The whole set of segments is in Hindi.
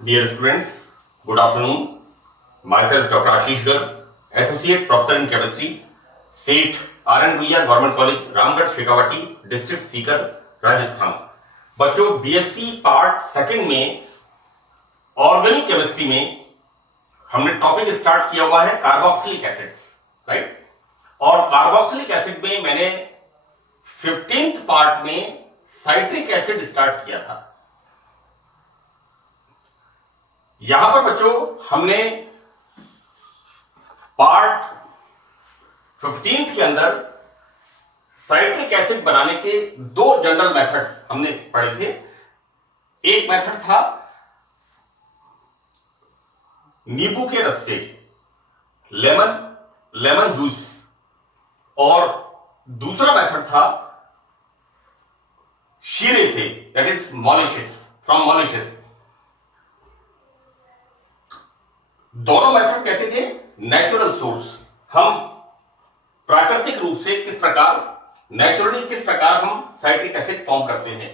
Dear students, good afternoon. Myself Dr. Ashish Garg, Associate Professor in Chemistry, SEET RN Bhuiya Government College, Ramgarh Shekhawati, district Sikar, Rajasthan. बच्चों बीएससी पार्ट सेकंड में ऑर्गेनिक केमिस्ट्री में हमने टॉपिक स्टार्ट किया हुआ है कार्बोक्सिलिक एसिड्स, राइट। और कार्बोक्सिलिक एसिड में मैंने 15th पार्ट में साइट्रिक एसिड स्टार्ट किया था। यहां पर बच्चों हमने पार्ट 15 के अंदर साइट्रिक एसिड बनाने के दो जनरल मेथड्स हमने पढ़े थे। एक मेथड था नींबू के रस से, लेमन जूस, और दूसरा मेथड था शीरे से, दैट इज मॉलिशिस, फ्रॉम मॉलिशिस। दोनों मेथड कैसे थे? नेचुरल सोर्स, हम प्राकृतिक रूप से किस प्रकार हम साइट्रिक एसिड फॉर्म करते हैं।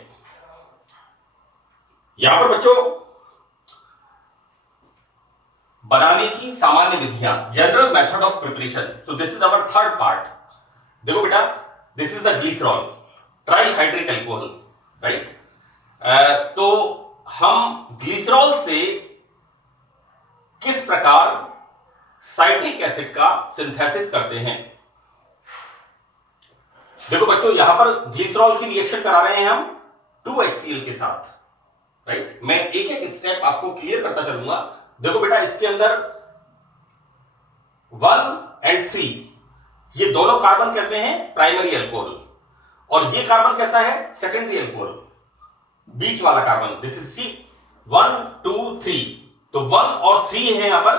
यहां पर बच्चों बनाने की सामान्य विधियां, जनरल मेथड ऑफ प्रिपरेशन। तो this is our third part. देखो बेटा, this is the glycerol, trihydric alcohol, right. तो हम ग्लिसरॉल से किस प्रकार साइट्रिक एसिड का सिंथेसिस करते हैं। देखो बच्चों, यहां पर ग्लिसरॉल की रिएक्शन करा रहे हैं हम 2HCl के साथ, राइट। मैं एक एक स्टेप आपको क्लियर करता चलूंगा। देखो बेटा, इसके अंदर 1 और 3 ये दोनों कार्बन कैसे हैं? Primary alcohol. और ये कार्बन कैसा है? सेकेंडरी अल्कोहल, बीच वाला कार्बन। दिस इज सी 1 2 3। तो 1 और 3 है यहां पर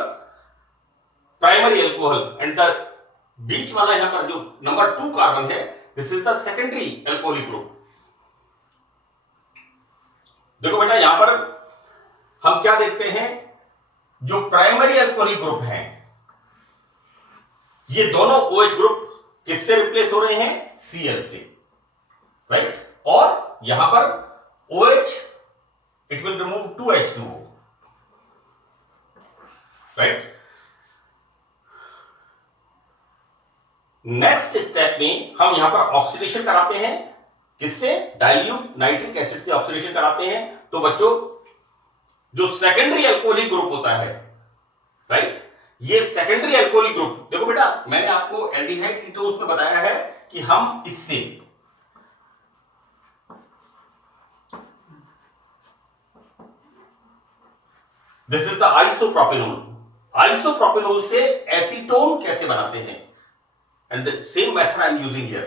primary alcohol, and the beach वाला यहां पर जो नंबर 2 कार्बन है, this is the secondary alcoholic group. देखो बेटा, यहां पर हम क्या देखते हैं? जो प्राइमरी अल्कोहलिक ग्रुप हैं, ये दोनों OH ग्रुप किससे रिप्लेस हो रहे हैं? Cl से, राइट। और यहां पर OH it will remove 2H2O, right. Next step में हम यहां पर ऑक्सीडेशन कराते हैं। किससे? डाइल्यूट नाइट्रिक एसिड से ऑक्सीडेशन कराते हैं। तो बच्चों, जो सेकेंडरी अल्कोहलिक ग्रुप होता है, राइट, ये सेकेंडरी अल्कोहलिक ग्रुप, देखो बेटा, मैंने आपको एल्डिहाइड कीटोन्स में बताया है कि हम इससे दिस इज द आइसोप्रोपेनॉल से एसीटोन कैसे बनाते हैं, and the same method I am using here,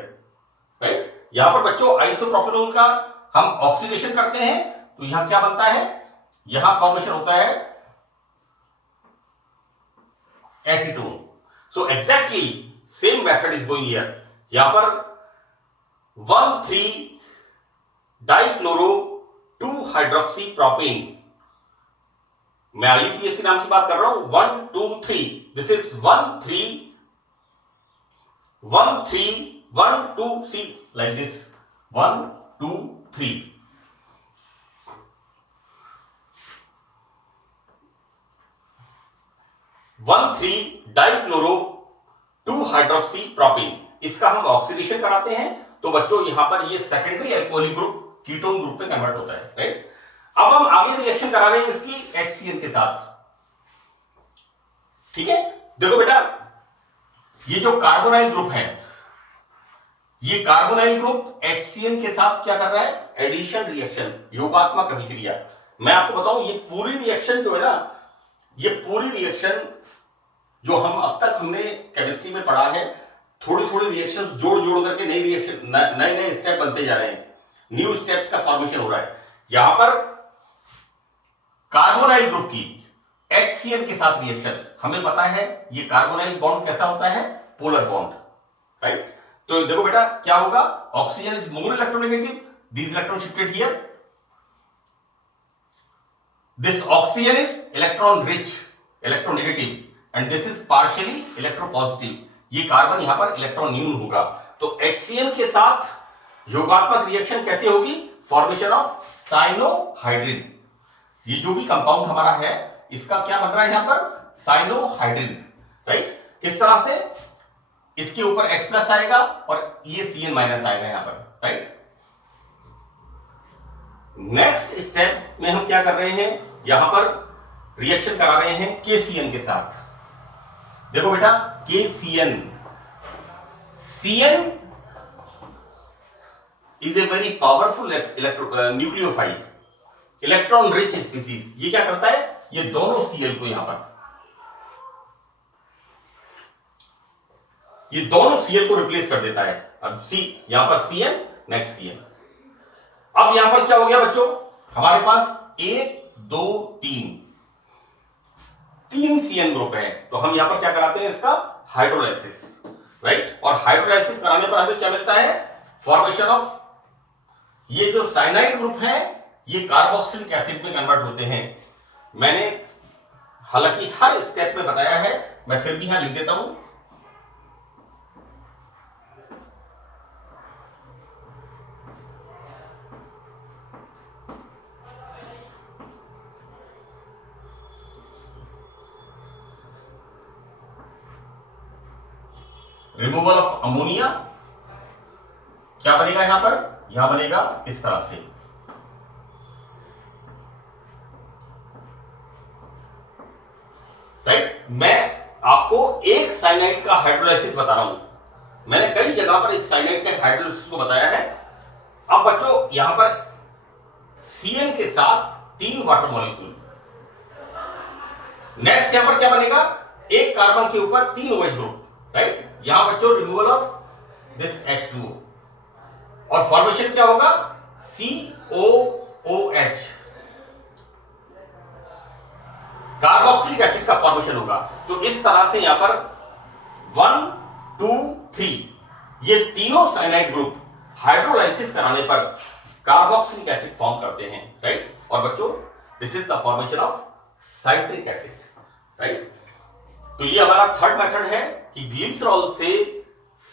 right. यहां पर बच्चों आइसोप्रोपेनॉल का हम ऑक्सीडेशन करते हैं, तो यहां क्या बनता है? यहां फॉर्मेशन होता है acetone. So exactly same method is going here. यहां पर 1,3 डाइक्लोरो 2 हाइड्रोक्सी प्रोपेन, मैं IUPAC नाम की बात कर रहा हूं। 1 2 3, this is 1 3 1 3 1 2 3, like this 1 2 3। One 3 dichloro 2 hydroxy propane, इसका हम ऑक्सीडेशन कराते हैं। तो बच्चों यहां पर ये secondary alcoholic group ketone group में कन्वर्ट होता है, राइट। अब हम आगे रिएक्शन करा रहे हैं इसकी HCl के साथ, ठीक है। देखो बेटा, ये जो कार्बोनाइल ग्रुप है, ये कार्बोनाइल ग्रुप HCl के साथ क्या कर रहा है? एडिशन रिएक्शन, योगात्मक अभिक्रिया। मैं आपको बताऊं, ये पूरी रिएक्शन जो है ना, ये पूरी रिएक्शन जो हम अब तक हमने केमिस्ट्री में पढ़ा है, थोड़ी थोड़ी रिएक्शन जोड़ करके नई रिएक्शन, नए स्टेप बनते जा रहे हैं, न्यू स्टेप्स का फॉर्मेशन हो रहा है। यहां पर कार्बोनाइल ग्रुप की HCl के साथ रिएक्शन, हमें पता है ये कार्बोनाइल बॉन्ड कैसा होता है? Polar bond, right. तो देखो बेटा, क्या होगा? Oxygen is more electronegative, this electron shifted here, this oxygen is electron rich, electronegative, and this is partially electropositive, ये कार्बन यहां पर इलेक्ट्रॉन न्यून होगा। तो HCl के साथ योगात्मक रिएक्शन कैसे होगी? फॉर्मेशन ऑफ साइनोहाइड्रिन, ये जो भी कंपाउंड हमारा है इसका क्या बन रहा है यहां पर, साइनोहाइड्रिन, राइट। किस तरह से, इसके ऊपर H प्लस आएगा और ये Cn माइनस आएगा यहां पर, राइट। नेक्स्ट स्टेप में हम क्या कर रहे हैं, यहां पर रिएक्शन करा रहे हैं KCN के साथ। देखो बेटा KCN, Cn is a very powerful nucleophile, electron rich species. ये क्या करता है, ये दोनों Cl को यहां पर, ये दोनों Cl को रिप्लेस कर देता है। अब सी यहां पर Cn, नेक्स्ट Cn। अब यहां पर क्या हो गया बच्चों, हमारे पास 1 2 3 Cn ग्रुप है, तो हम यहां पर क्या कराते हैं, इसका हाइड्रोलाइसिस, राइट। और हाइड्रोलाइसिस कराने पर हमें क्या मिलता है, फॉर्मेशन ऑफ, ये जो साइनाइड ग्रुप है ये कार्बोक्सिलिक एसिड में कन्वर्ट होते हैं। मैंने हालांकि हर स्टेप में बताया है, मैं फिर भी यहां लिख देता हूं। रिमूवल ऑफ अमोनिया, क्या बनेगा यहां पर, यहां बनेगा इस तरह से, राइट। मैं आपको एक साइनाइड का हाइड्रोलाइसिस बता रहा हूं, मैंने कई जगह पर इस साइनाइड के हाइड्रोलाइसिस को बताया है। अब बच्चों यहां पर Cn के साथ 3 वाटर मॉलिक्यूल, नेक्स्ट यहां पर क्या बनेगा, एक कार्बन के ऊपर 3 OH ग्रुप, राइट। यहां बच्चों रिमूवल ऑफ दिस H2O और फॉर्मेशन क्या होगा, COOH, कार्बोक्सिलिक एसिड का फॉर्मेशन होगा। तो इस तरह से यहां पर 1 2 3 ये तीनों साइनाइड ग्रुप हाइड्रोलाइसिस कराने पर कार्बोक्सिलिक एसिड फॉर्म करते हैं, राइट। और बच्चों this is the formation of citric acid, right. तो ये हमारा थर्ड मेथड है कि ग्लिसरॉल से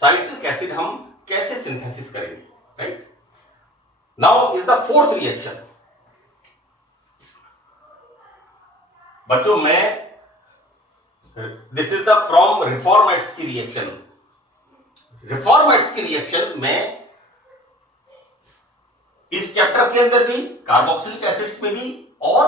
साइट्रिक एसिड हम कैसे सिंथेसिस करेंगे, right. Now is the fourth reaction. बच्चों मैं दिस इज द फ्रॉम रिफॉर्मेट्स की रिएक्शन। रिफॉर्मेट्स की रिएक्शन में इस चैप्टर के अंदर भी कार्बोक्सिलिक एसिड्स में भी और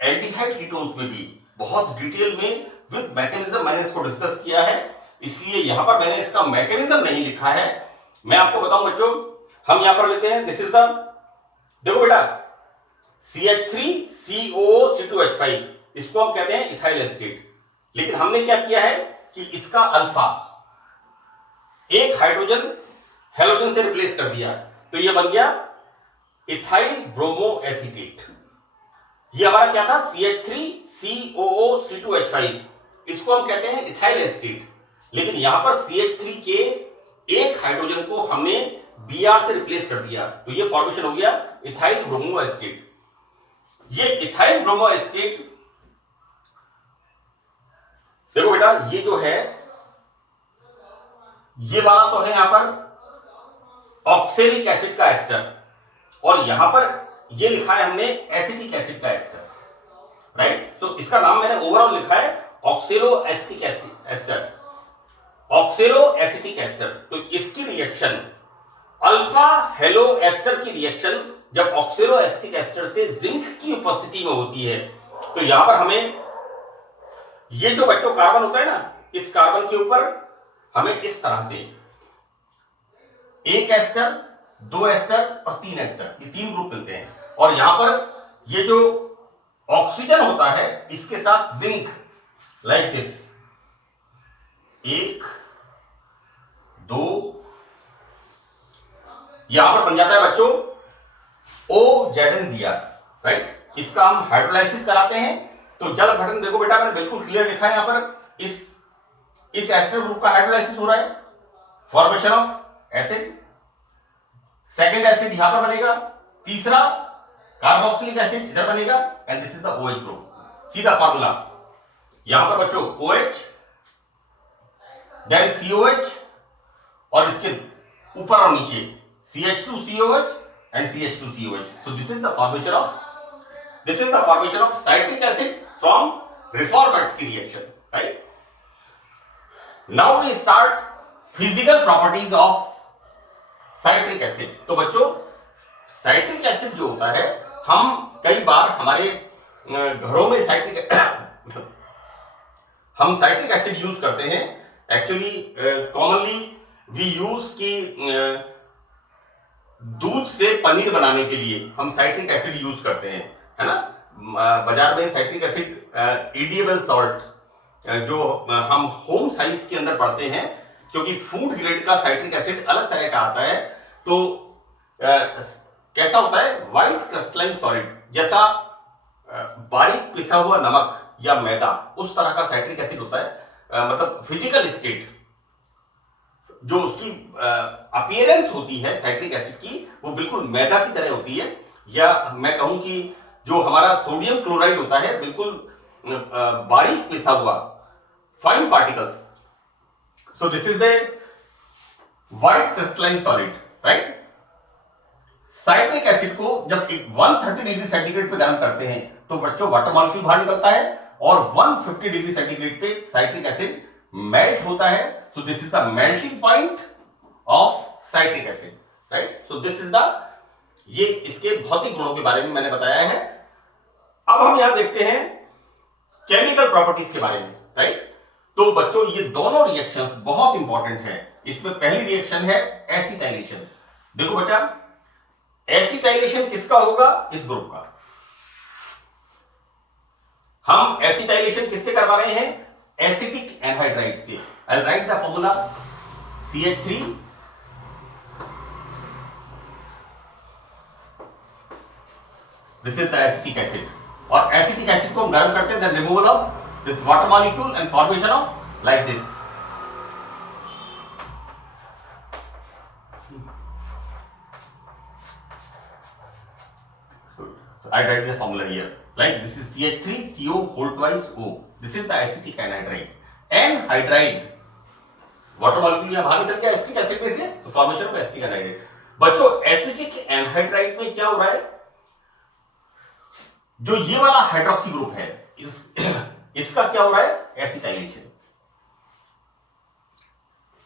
एल्डिहाइड कीटोन्स में भी बहुत डिटेल में विद मैकेनिज्म मैंने इसको डिस्कस किया है, इसलिए यहां पर मैंने इसका मैकेनिज्म नहीं लिखा है। मैं आपको बताऊं बच्चों, हम यहां पर लेते हैं, दिस इज द, देखो बेटा CH3COO-C2H5, इसको हम कहते हैं इथाइल एस्टेट। लेकिन हमने क्या किया है कि इसका अल्फा एक हाइड्रोजन हेलोजन से रिप्लेस कर दिया, तो ये बन गया इथाइल ब्रोमो एसीटेट। ये हमारा क्या था, CH3COO-C2H5, इसको हम कहते हैं इथाइल एस्टेट। लेकिन यहां पर CH3 के एक हाइड्रोजन को हमने Br से रिप्लेस कर दिया, तो ये फॉर्मेशन हो गया इथाइल ब्रोमो एसीटेट। ये इथाइल ब्रोमो एसीटेट, देखो बेटा ये जो है, ये वाला तो है यहां पर ऑक्सेलिक एसिड का एस्टर, और यहां पर ये लिखा है हमने एसिटिक एसिड का एस्टर, राइट। तो इसका नाम मैंने ओवरऑल लिखा है ऑक्सेलो एसिटिक एस्टर, ऑक्सेलो एसिटिक एस्टर। तो इसकी रिएक्शन अल्फा हेलो एस्टर की रिएक्शन जब ऑक्सेलो एसिटिक एस्टर से जिंक की उपस्थिति में होती है, तो यहां पर हमें ये जो बच्चों कार्बन होता है ना, इस कार्बन के ऊपर हमें इस तरह से एक एस्टर, 2 एस्टर और 3 एस्टर, ये 3 ग्रुप मिलते हैं। और यहां पर ये जो ऑक्सीजन होता है इसके साथ जिंक, लाइक दिस, 1 2, यहां पर बन जाता है बच्चों OZnBr, राइट। इसका हम हाइड्रोलाइसिस कराते हैं, तो जल घटन देखो बेटा मैंने बिल्कुल क्लियर लिखा है, यहां पर इस एस्टर ग्रुप का हाइड्रोलाइसिस हो रहा है, formation of acid, second acid यहां पर बनेगा, तीसरा कार्बोक्सिलिक एसिड इधर बनेगा, and this is the OH group. सीधा फार्मूला यहां पर बच्चों OH, देन COH, और इसके ऊपर और नीचे CH2COH एंड CH2COH। तो this is the formation of This is the formation of citric acid from reformers की reaction, right? Now we start physical properties of citric acid. तो बच्चों साइट्रिक एसिड जो होता है, हम कई बार हमारे घरों में हम साइट्रिक एसिड यूज करते हैं. एक्चुअली कॉमनली वी यूज की दूध से पनीर बनाने के लिए हम साइट्रिक एसिड यूज करते हैं, है ना. बाजार में साइट्रिक एसिड ईडिएबल सॉल्ट जो हम होम साइंस के अंदर पढ़ते हैं, क्योंकि फूड ग्रेड का साइट्रिक एसिड अलग तरह का आता है. तो कैसा होता है, व्हाइट क्रिस्टलाइन सॉलिड जैसा बारीक पिसा हुआ नमक या मैदा, उस तरह का साइट्रिक एसिड होता है. मतलब फिजिकल स्टेट जो उसकी अपीयरेंस होती है साइट्रिक एसिड की, वो बिल्कुल मैदा की तरह होती है. या मैं कहूं कि जो हमारा सोडियम क्लोराइड होता है, बिल्कुल बारीक पिसा हुआ fine particles. So this is the white crystalline solid, right. Citric acid को जब 130 डिग्री सेंटीग्रेड पे गर्म करते हैं तो बच्चों वाटर मॉलिक्यूल बाहर निकलता है, और 150 डिग्री सेंटीग्रेड पे साइट्रिक एसिड मेल्ट होता है. So this is the melting point of citric acid, right? So this is the, ये इसके भौतिक गुणों के बारे में मैंने बताया है. अब हम यहां देखते हैं केमिकल प्रॉपर्टीज के बारे में, राइट. तो बच्चों ये दोनों रिएक्शंस बहुत इंपॉर्टेंट हैं. इसमें पहली रिएक्शन है एसिटाइलेशन. देखो बेटा, एसिटाइलेशन किसका होगा, इस ग्रुप का. हम एसिटाइलेशन किससे करवा रहे हैं, एसिटिक एनहाइड्राइड से. I'll write the formula CH3 this is the acetic acid. और एसिटिक एसिड को हम गर्म करते हैं, then removal of this water molecule and formation of like this. So I write the formula here. Like this is CH3CO whole twice O. This is the acetic anhydride. Anhydride water molecule यहां बाहर निकल गया एसिटिक एसिड में से, तो फॉर्मेशन ऑफ एसिटिक एनहाइड्राइड. बच्चों एसिटिक एनहाइड्राइड में क्या हो रहा है, जो ये वाला हाइड्रोक्सी ग्रुप है, इसका क्या हो रहा है, एसिटाइलेशन.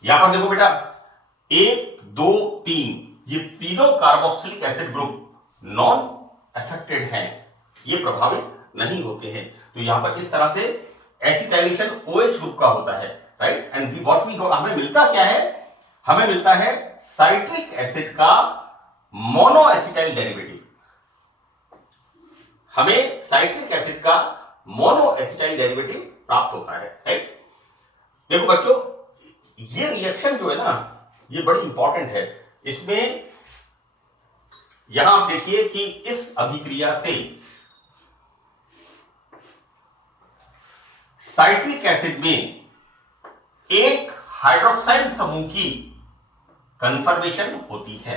यहां पर देखो बेटा, 1 2 3 ये तीनों carboxylic acid group non affected हैं, ये प्रभावित नहीं होते हैं. तो यहां पर इस तरह से एसिटाइलेशन OH ग्रुप का होता है, right. And what we got, हमें मिलता क्या है, हमें मिलता है साइट्रिक एसिड का मोनो एसिटाइल डेरिवेटिव. हमें साइट्रिक एसिड का मोनो एसिटाइल डेरिवेटिव प्राप्त होता है, राइट. देखो बच्चों, ये रिएक्शन जो है ना, ये बड़ी इंपॉर्टेंट है. इसमें यहां आप देखिए कि इस अभिक्रिया से साइट्रिक एसिड में एक हाइड्रोक्साइल समूह की कन्फर्मेशन होती है.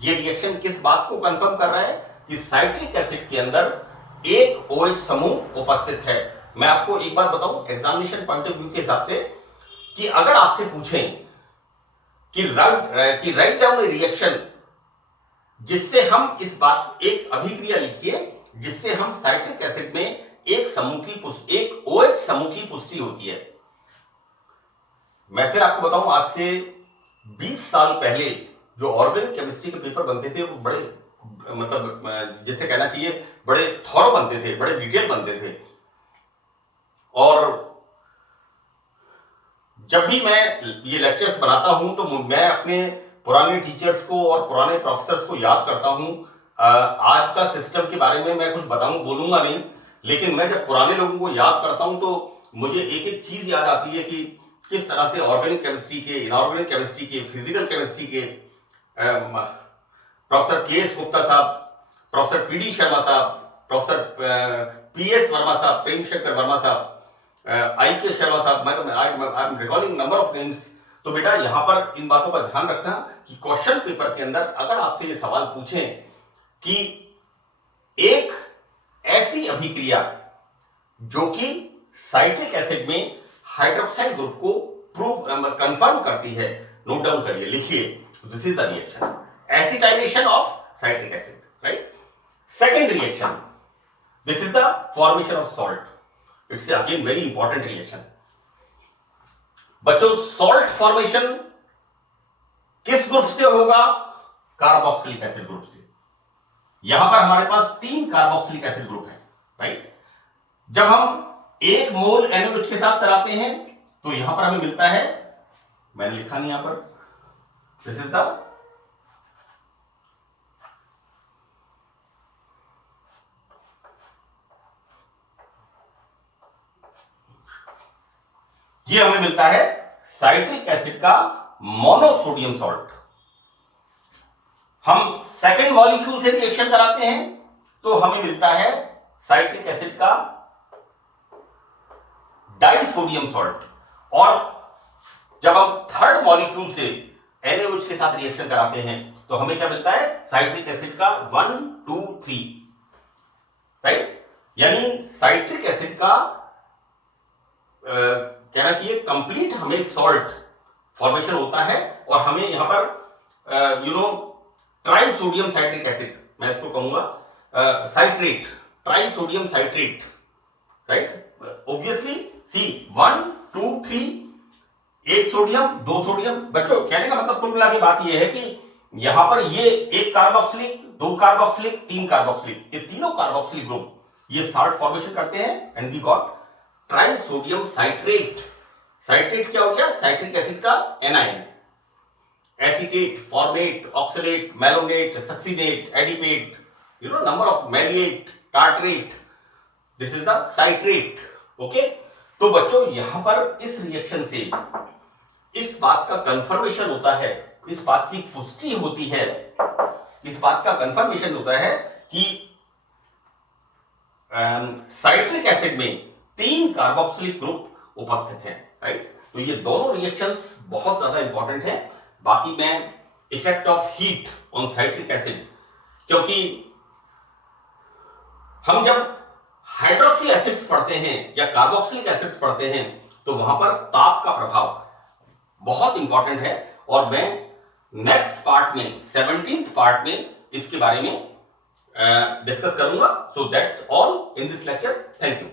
यह रिएक्शन किस बात को कंफर्म कर रहा है कि साइट्रिक एसिड के अंदर एक OH समूह उपस्थित है. मैं आपको एक बात बताऊं एग्जामिनेशन पॉइंट ऑफ व्यू के हिसाब से, कि अगर आपसे पूछें कि राइट डाउन रिएक्शन जिससे हम इस बात, एक अभिक्रिया लिखिए जिससे हम साइट्रिक एसिड में एक OH समूह की पुष्टि होती है. मैं फिर आपको बताऊं, आज से 20 साल पहले जो ऑर्गेनिक केमिस्ट्री के पेपर बनते थे, वो बड़े, मतलब जैसे कहना चाहिए, बड़े थॉरो बनते थे, बड़े डिटेल बनते थे. और जब भी मैं ये लेक्चर्स बनाता हूं तो मैं अपने पुराने टीचर्स को और पुराने प्रोफेसर्स को याद करता हूं. आज का सिस्टम के बारे में मैं कुछ बोलूंगा नहीं, लेकिन मैं जब पुराने लोगों को याद करता हूं तो मुझे एक एक चीज याद आती है कि किस तरह से ऑर्गेनिक केमिस्ट्री के, इनऑर्गेनिक केमिस्ट्री के, फिजिकल केमिस्ट्री के प्रोफेसर KS गुप्ता साहब, प्रोफेसर PD शर्मा साहब, प्रोफेसर PS वर्मा साहब, प्रेम शंकर वर्मा साहब, IK शर्मा साहब, I am recalling number of names. तो बेटा यहां पर इन बातों का ध्यान रखना कि क्वेश्चन पेपर के अंदर अगर आपसे ये सवाल पूछें कि एक ऐसी अभिक्रिया जो कि साइट्रिक एसिड में हाइड्रोक्साइल ग्रुप को कंफर्म करती है, नोट डाउन करिए, लिखिए. This is the reaction acetylation of citric acid, right. Second reaction this is the formation of salt. It's again very important reaction. बच्चों, सॉल्ट फॉर्मेशन किस ग्रुप से होगा? कार्बोक्सिलिक एसिड ग्रुप से. यहां पर हमारे पास 3 कार्बोक्सिलिक एसिड ग्रुप है, राइट. जब हम 1 मोल NaOH के साथ कराते हैं तो यहां पर हमें मिलता है, मैंने लिखा नहीं यहां पर, दिस इज द ये हमें मिलता है साइट्रिक एसिड का मोनोसोडियम सॉल्ट. हम सेकंड मॉलिक्यूल से रिएक्शन कराते हैं तो हमें मिलता है साइट्रिक एसिड का डाइसोडियम सॉल्ट. और जब हम थर्ड मॉलिक्यूल से NaOH के साथ रिएक्शन कराते हैं तो हमें क्या मिलता है? साइट्रिक एसिड का 1, 2, 3, राइट. यानी साइट्रिक एसिड का कहना चाहिए कंप्लीट हमें सॉल्ट फॉर्मेशन होता है. और हमें यहां पर ट्राइसोडियम साइट्रिक एसिड, मैं इसको कहूंगा citrate, trisodium citrate, right. Obviously C 1, 2, 3, 1 sodium 2 sodium. बच्चों, कहने का मतलब कुल मिला के बात यह है कि यहां पर ये 1 कार्बोक्सिलिक, 2 कार्बोक्सिलिक, 3 कार्बोक्सिलिक, ये तीनों कार्बोक्सिलिक ग्रुप ये साल्ट फॉर्मेशन करते हैं. And we got trisodium citrate. Citrate क्या हो गया? साइट्रिक एसिड का anion. Acetate, formate, oxalate, malonate, succinate, adipate, number of maleate, tartrate, this is the citrate. Okay. तो बच्चों, यहां पर इस रिएक्शन से इस बात का कंफर्मेशन होता है, इस बात की पुष्टि होती है, इस बात का कंफर्मेशन होता है कि साइट्रिक एसिड में 3 कार्बोक्सिलिक ग्रुप उपस्थित हैं, राइट. तो ये दोनों रिएक्शंस बहुत ज्यादा इंपॉर्टेंट है. बाकी मैं effect of heat on citric acid, क्योंकि हम जब हाइड्रोक्सी एसिड्स पढ़ते हैं या कार्बोक्सिलिक एसिड्स पढ़ते हैं तो वहां पर ताप का प्रभाव बहुत इंपॉर्टेंट है. और मैं नेक्स्ट पार्ट में 17th पार्ट में इसके बारे में डिस्कस करूंगा. So that's all in this lecture. Thank you.